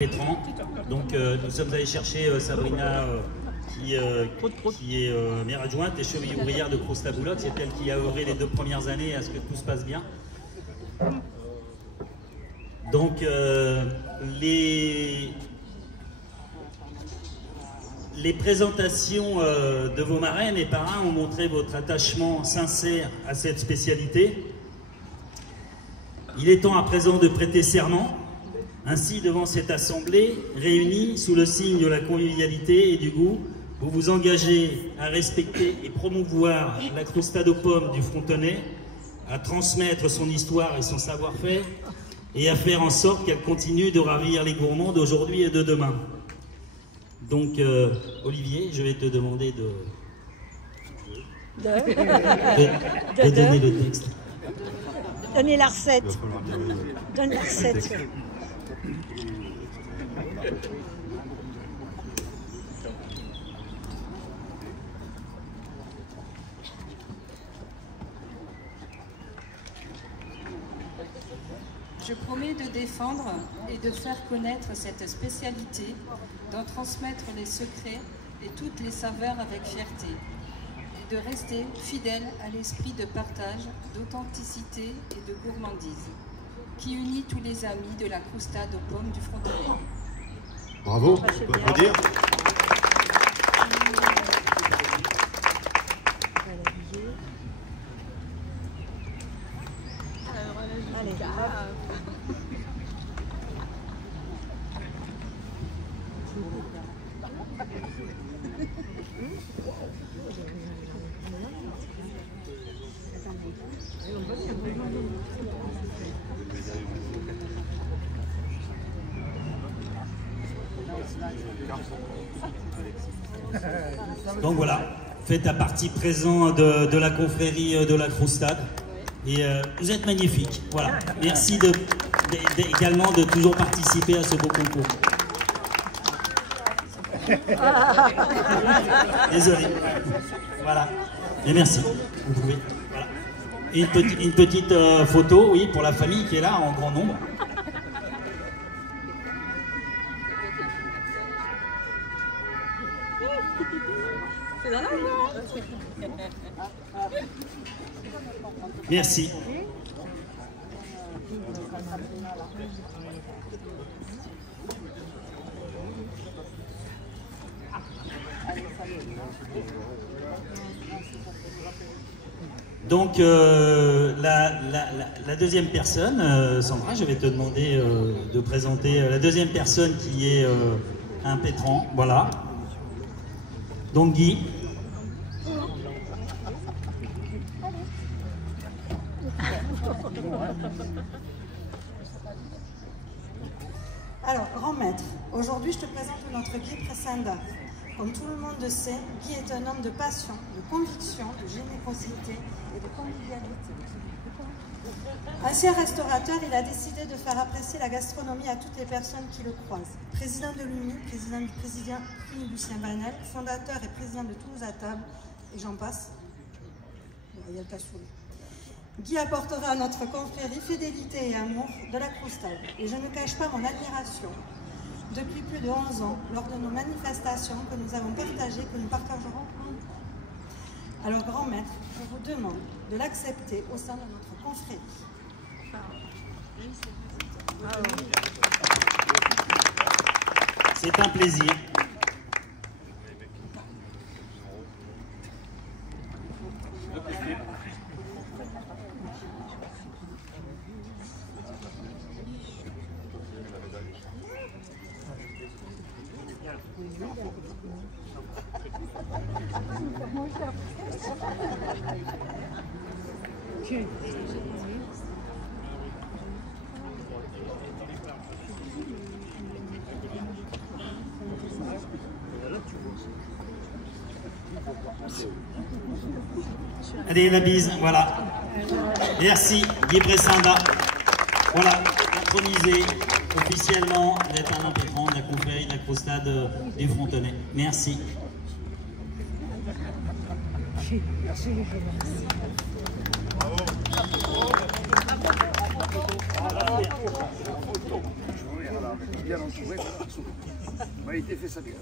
Pétran. Donc nous sommes allés chercher Sabrina qui est maire adjointe et cheville ouvrière de Crous-la-Boulotte. C'est elle qui a œuvré les 2 premières années à ce que tout se passe bien. Donc les présentations de vos marraines et parrains ont montré votre attachement sincère à cette spécialité. Il est temps à présent de prêter serment. Ainsi, devant cette assemblée, réunie sous le signe de la convivialité et du goût, vous vous engagez à respecter et promouvoir la croustade aux pommes du Frontenay, à transmettre son histoire et son savoir-faire, et à faire en sorte qu'elle continue de ravir les gourmands d'aujourd'hui et de demain. Donc, Olivier, je vais te demander de donner le texte. Donnez la recette. Donne la recette. Je promets de défendre et de faire connaître cette spécialité, d'en transmettre les secrets et toutes les saveurs avec fierté, et de rester fidèle à l'esprit de partage, d'authenticité et de gourmandise, qui unit tous les amis de la croustade aux pommes du Frontenay. Bravo, on peut applaudir. Allez, Donc voilà, faites à partie présent de la confrérie de la croustade. Et vous êtes magnifiques. Voilà. Merci également de toujours participer à ce beau concours. Désolé. Voilà. Et merci. Vous pouvez. Voilà. Et une petite photo, oui, pour la famille qui est là en grand nombre. c'est dans la main. Merci. Donc la deuxième personne, Sandra, je vais te demander de présenter la deuxième personne qui est un Pétran, voilà. Donc Guy. Alors, grand maître, aujourd'hui je te présente notre Guy Pressanda. Comme tout le monde le sait, Guy est un homme de passion, de conviction, de générosité et de convivialité. Ancien restaurateur, il a décidé de faire apprécier la gastronomie à toutes les personnes qui le croisent. Président de l'UMI, président du président Lucien Banel, fondateur et président de Toulouse à table, et j'en passe. Il y a le tachouli. Guy apportera à notre confrérie fidélité et amour de la croustade. Et je ne cache pas mon admiration depuis plus de 11 ans, lors de nos manifestations que nous avons partagées, que nous partagerons. Alors, grand maître, je vous demande de l'accepter au sein de notre confrérie. C'est un plaisir. Allez, la bise, voilà. Merci, Guy Pressanda. Voilà, intronisé officiellement d'être un impétrant de la confrérie de la croustade du Frontenay. Merci. Merci. Bravo. voilà, bien entouré, voilà. On a été fait ça bien.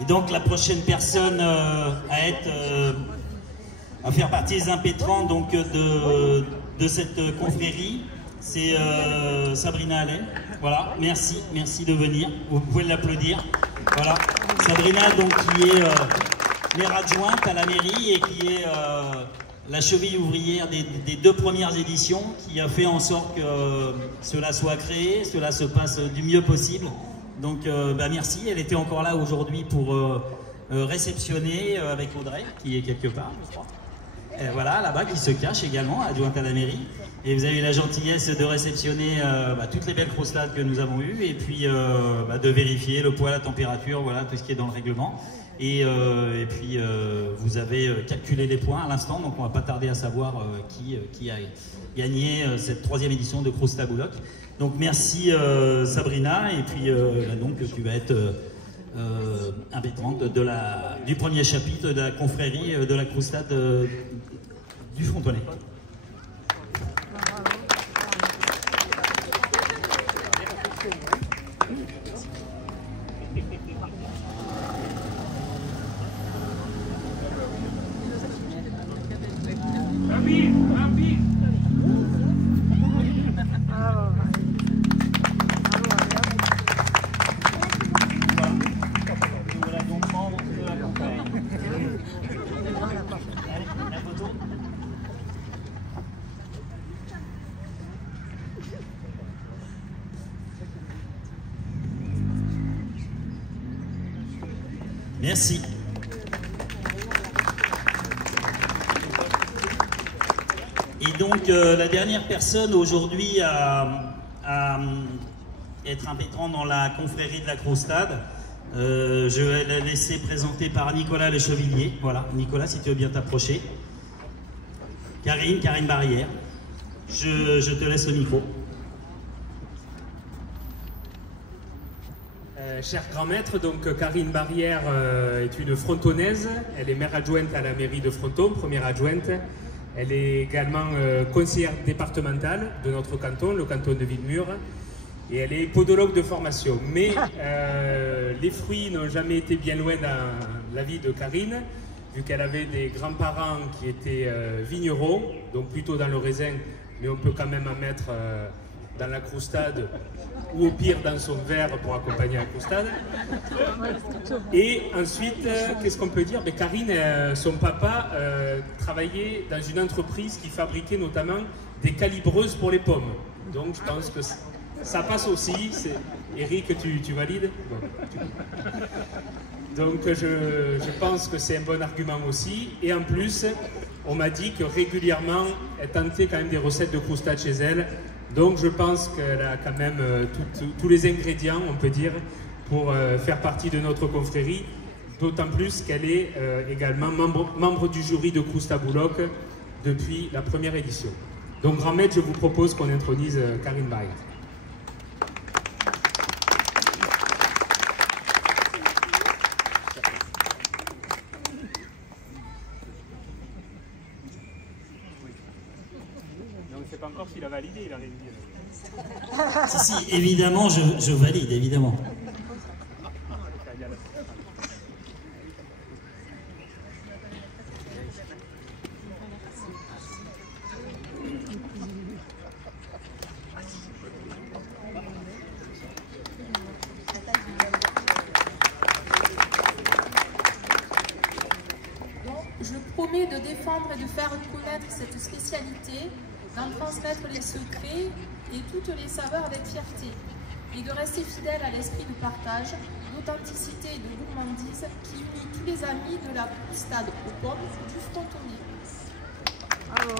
Et donc la prochaine personne à faire partie des impétrants donc, de cette confrérie, c'est Sabrina Allen. Voilà, merci de venir. Vous pouvez l'applaudir. Voilà, Sabrina donc qui est maire adjointe à la mairie et qui est la cheville ouvrière des 2 premières éditions, qui a fait en sorte que cela soit créé, cela se passe du mieux possible. Donc merci, elle était encore là aujourd'hui pour réceptionner avec Audrey, qui est quelque part, je crois. Et voilà, là-bas, qui se cache également, adjointe à la mairie. Et vous avez eu la gentillesse de réceptionner toutes les belles croustades que nous avons eues, et puis de vérifier le poids, la température, voilà, tout ce qui est dans le règlement. Et puis vous avez calculé les points à l'instant, donc on ne va pas tarder à savoir qui a gagné cette 3e édition de Crousta Bouloc. Donc merci Sabrina, et puis donc tu vas être impétrante du premier chapitre de la confrérie de la croustade du Frontonnais. Merci. Et donc la dernière personne aujourd'hui à être impétrant dans la confrérie de la Croustade, je vais la laisser présenter par Nicolas Lechevillier. Voilà, Nicolas, si tu veux bien t'approcher. Karine Barrière, je te laisse le micro. Cher grand maître, donc Karine Barrière est une frontonnaise, elle est maire adjointe à la mairie de Fronton, première adjointe. Elle est également conseillère départementale de notre canton, le canton de Villemur, et elle est podologue de formation. Mais les fruits n'ont jamais été bien loin dans la vie de Karine, vu qu'elle avait des grands-parents qui étaient vignerons, donc plutôt dans le raisin, mais on peut quand même en mettre dans la croustade, ou au pire dans son verre pour accompagner la croustade. Et ensuite, qu'est-ce qu'on peut dire? Karine, son papa, travaillait dans une entreprise qui fabriquait notamment des calibreuses pour les pommes. Donc je pense que ça passe aussi. Eric, tu valides? Donc je pense que c'est un bon argument aussi. Et en plus, on m'a dit que régulièrement, elle tentait quand même des recettes de croustade chez elle. Donc je pense qu'elle a quand même tous les ingrédients, on peut dire, pour faire partie de notre confrérie, d'autant plus qu'elle est également membre du jury de Crousta Bouloc depuis la première édition. Donc grand maître, je vous propose qu'on intronise Karine Barrière. Pas encore s'il a validé, il a réussi. Si, évidemment, je valide, évidemment. Je promets de défendre et de faire connaître cette spécialité, d'en transmettre les secrets et toutes les saveurs avec fierté, et de rester fidèle à l'esprit de partage, d'authenticité et de gourmandise qui unit tous les amis de la croustade aux pommes du Frontonnier. Bravo.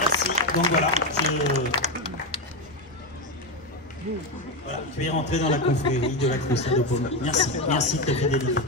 Merci. Donc voilà, tu es rentré dans la confrérie de la croustade aux pommes. Merci de ta fidélité.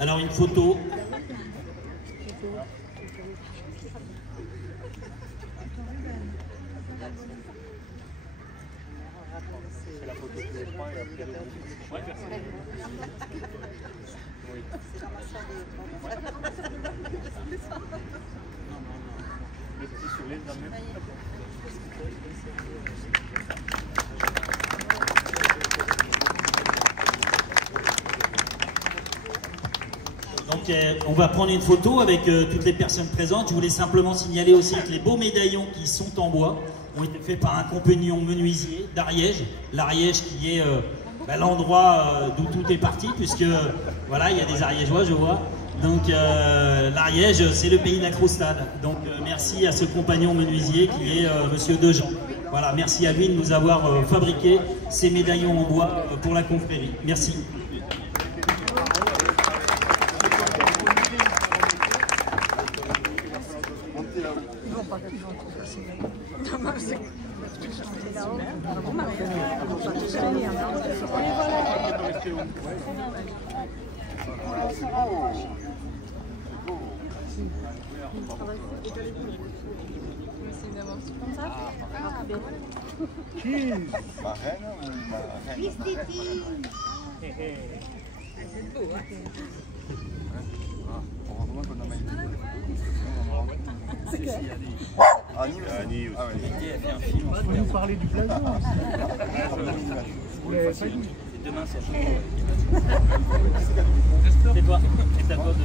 Alors une photo. fait la photo tous les trois et après le... Ouais, personne. Oui. Le petit sourire dans le même. Donc on va prendre une photo avec toutes les personnes présentes. Je voulais simplement signaler aussi que les beaux médaillons qui sont en bois ont été faits par un compagnon menuisier d'Ariège. L'Ariège qui est l'endroit d'où tout est parti, puisque voilà, il y a des Ariégeois, je vois. Donc l'Ariège, c'est le pays de la croustade. Donc merci à ce compagnon menuisier qui est Monsieur Dejean. Voilà, merci à lui de nous avoir fabriqué ces médaillons en bois pour la confrérie. Merci. Annie aussi. On va nous parler du blason. Demain, c'est toi. C'est ta voix de...